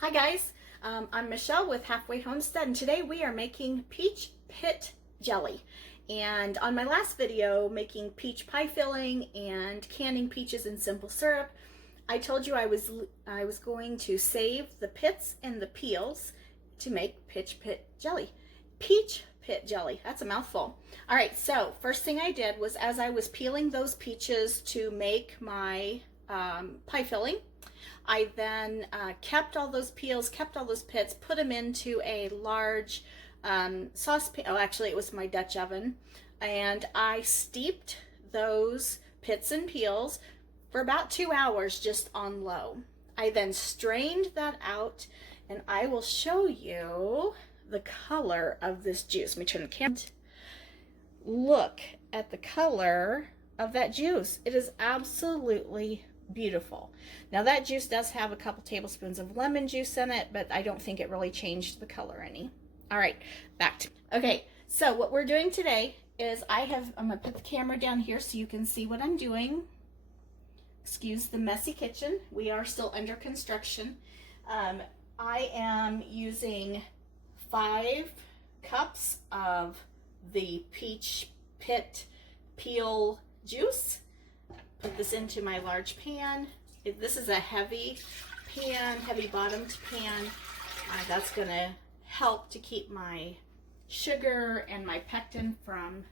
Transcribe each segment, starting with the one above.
Hi guys, I'm Michelle with Halfway Homestead, and today we are making peach pit jelly. And on my last video, making peach pie filling and canning peaches in simple syrup, I told you I was going to save the pits and the peels to make peach pit jelly. Peach pit jelly, that's a mouthful. All right, so first thing I did was, as I was peeling those peaches to make my pie filling, I then kept all those peels, kept all those pits, put them into a large saucepan. Oh, actually, it was my Dutch oven. And I steeped those pits and peels for about 2 hours just on low. I then strained that out, and I will show you the color of this juice. Let me turn the camera. Look at the color of that juice. It is absolutely beautiful. Now that juice does have a couple tablespoons of lemon juice in it, but I don't think it really changed the color any. All right, back to, okay, so what we're doing today is I'm gonna put the camera down here so you can see what I'm doing. Excuse the messy kitchen. We are still under construction. I am using 5 cups of the peach pit peel juice. Put this into my large pan. This is a heavy pan, heavy bottomed pan. That's gonna help to keep my sugar and my pectin from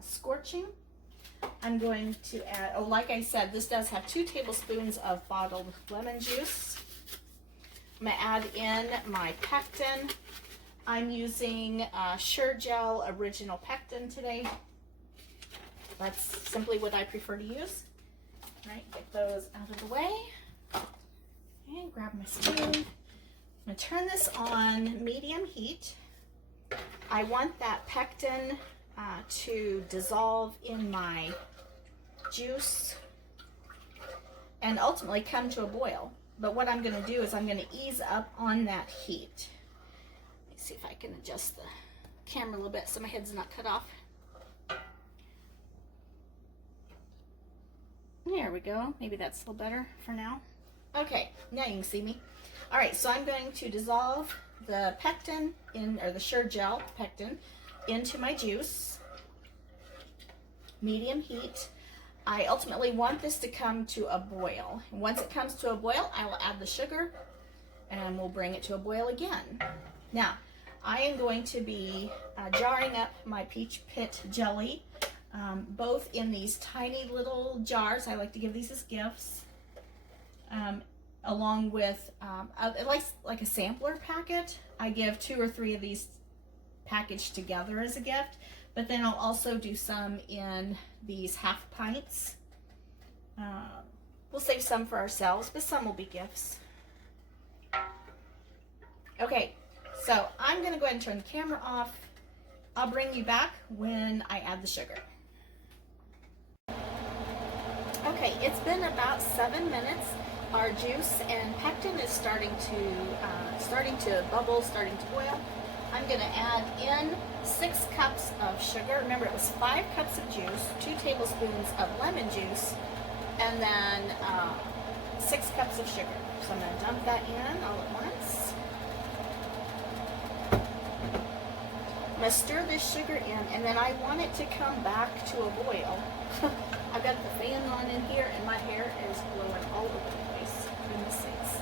scorching. I'm going to add, oh, like I said, this does have 2 tablespoons of bottled lemon juice. I'm gonna add in my pectin. I'm using Sure Gel Original Pectin today. That's simply what I prefer to use. All right, get those out of the way. And grab my spoon. I'm gonna turn this on medium heat. I want that pectin to dissolve in my juice and ultimately come to a boil. But what I'm gonna do is I'm gonna ease up on that heat. Let me see if I can adjust the camera a little bit so my head's not cut off. There we go. Maybe that's a little better for now. Okay, now you can see me. All right, so I'm going to dissolve the pectin or the Sure Gel pectin into my juice. Medium heat. I ultimately want this to come to a boil. Once it comes to a boil, I will add the sugar and we'll bring it to a boil again. Now, I am going to be jarring up my peach pit jelly, both in these tiny little jars. I like to give these as gifts, along with like a sampler packet. I give 2 or 3 of these packaged together as a gift, but then I'll also do some in these half pints. We'll save some for ourselves, but some will be gifts. Okay, so I'm gonna go ahead and turn the camera off. I'll bring you back when I add the sugar. Okay, it's been about 7 minutes. Our juice and pectin is starting to bubble, starting to boil. I'm going to add in 6 cups of sugar. Remember, it was 5 cups of juice, 2 tablespoons of lemon juice, and then 6 cups of sugar. So I'm going to dump that in all at once. I'm going to stir this sugar in, and then I want it to come back to a boil. I've got the fan on in here, and my hair is blowing all over the place. Goodness sakes.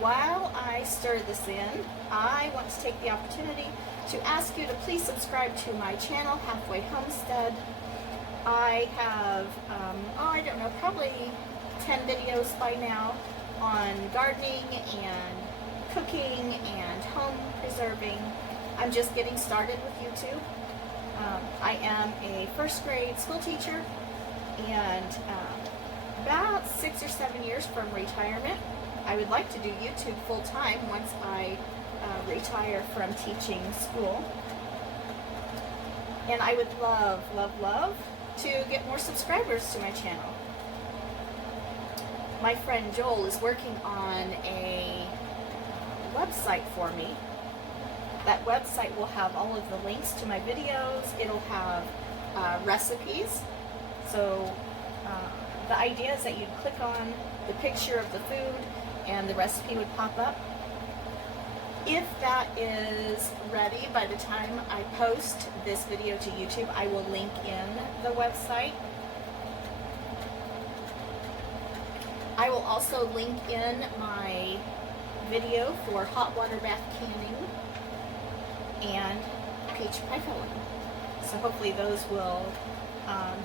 While I stir this in, I want to take the opportunity to ask you to please subscribe to my channel, Halfway Homestead. I have, I don't know, probably 10 videos by now on gardening and cooking and home preserving. I'm just getting started with YouTube. I am a 1st grade school teacher, and about 6 or 7 years from retirement. I would like to do YouTube full time once I retire from teaching school. And I would love, love, love to get more subscribers to my channel. My friend Joel is working on a website for me. That website will have all of the links to my videos. It'll have recipes. So the idea is that you click on the picture of the food and the recipe would pop up. If that is ready by the time I post this video to YouTube, I will link in the website. I will also link in my video for hot water bath canning and peach pie filling. So hopefully those will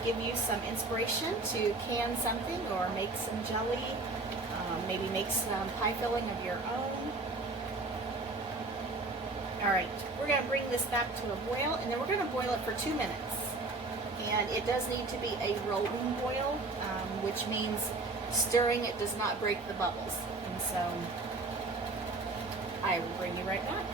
give you some inspiration to can something or make some jelly, maybe make some pie filling of your own. Alright, we're going to bring this back to a boil, and then we're going to boil it for 2 minutes. And it does need to be a rolling boil, which means stirring it does not break the bubbles. And so I will bring you right back.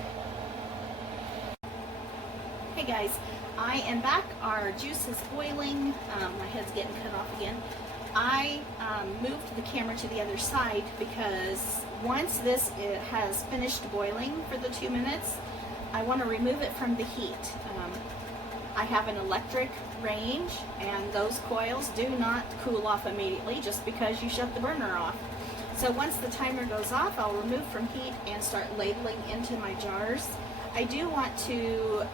Hey guys, I am back. Our juice is boiling. My head's getting cut off again. I moved the camera to the other side because once this has finished boiling for the 2 minutes, I want to remove it from the heat. I have an electric range, and those coils do not cool off immediately just because you shut the burner off. So once the timer goes off, I'll remove from heat and start ladling into my jars. I do want to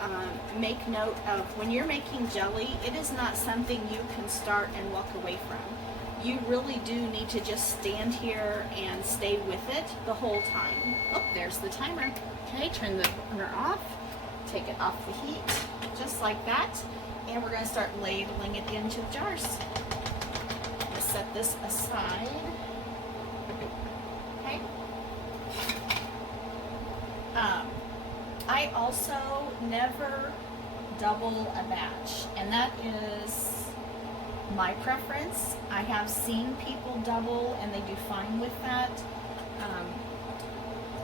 make note of when you're making jelly, it is not something you can start and walk away from. You really do need to just stand here and stay with it the whole time. Oh, there's the timer. Okay, turn the burner off, take it off the heat, just like that, and we're going to start ladling it into the jars. I'm going to set this aside. Okay. I also never double a batch, and that is my preference. I have seen people double and they do fine with that.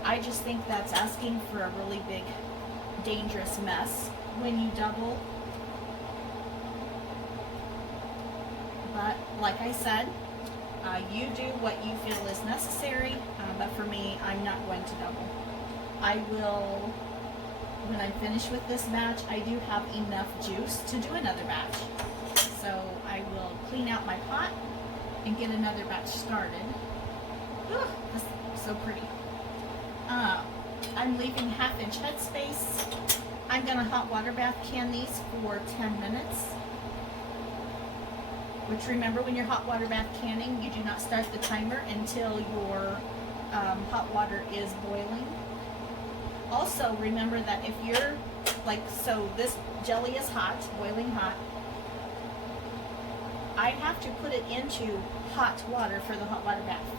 I just think that's asking for a really big, dangerous mess when you double. But like I said, you do what you feel is necessary, but for me, I'm not going to double. I will, when I'm finished with this batch, I do have enough juice to do another batch. So I will clean out my pot and get another batch started. Ugh, this is so pretty. I'm leaving 1/2 inch headspace. I'm going to hot water bath can these for 10 minutes. Which, remember, when you're hot water bath canning, you do not start the timer until your hot water is boiling. Also, remember that if you're, like, so this jelly is hot, boiling hot, I have to put it into hot water for the hot water bath.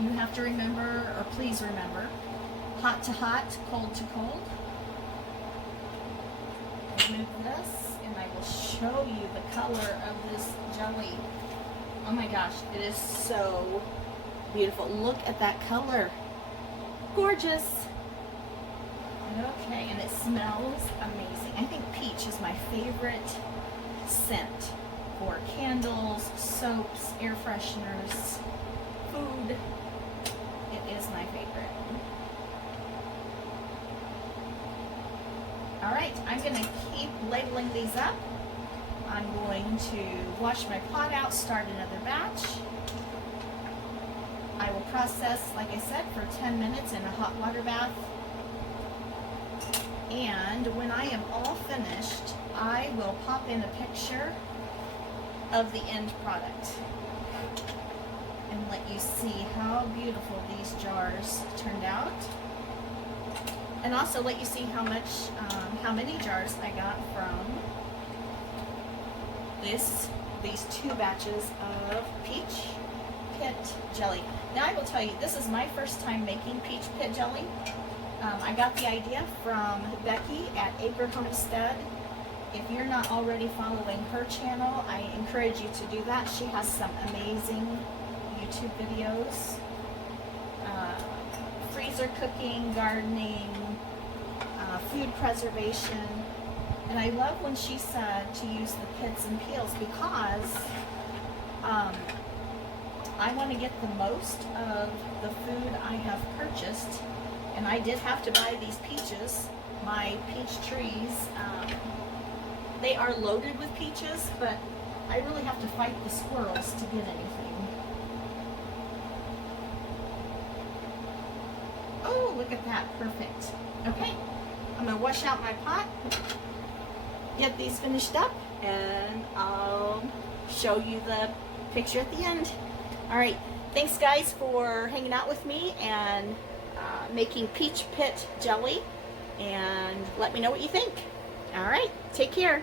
You have to remember, or please remember, hot to hot, cold to cold. Remove this, and I will show you the color of this jelly. Oh my gosh, it is so beautiful. Look at that color. Gorgeous. Okay, and it smells amazing. I think peach is my favorite scent for candles, soaps, air fresheners, food. It is my favorite. Alright, I'm going to keep ladling these up. I'm going to wash my pot out, start another batch. I will process, like I said, for 10 minutes in a hot water bath. And when I am all finished, I will pop in a picture of the end product and let you see how beautiful these jars turned out, and also let you see how many jars I got from these 2 batches of peach pit jelly. Now I will tell you, this is my first time making peach pit jelly. I got the idea from Becky at Acre Homestead. If you're not already following her channel, I encourage you to do that. She has some amazing YouTube videos. Freezer cooking, gardening, food preservation. And I love when she said to use the pits and peels because I want to get the most of the food I have purchased. And I did have to buy these peaches, my peach trees. They are loaded with peaches, but I really have to fight the squirrels to get anything. look at that, perfect. Okay, I'm gonna wash out my pot, get these finished up, and I'll show you the picture at the end. All right, thanks guys for hanging out with me and making peach pit jelly, and let me know what you think. All right, take care.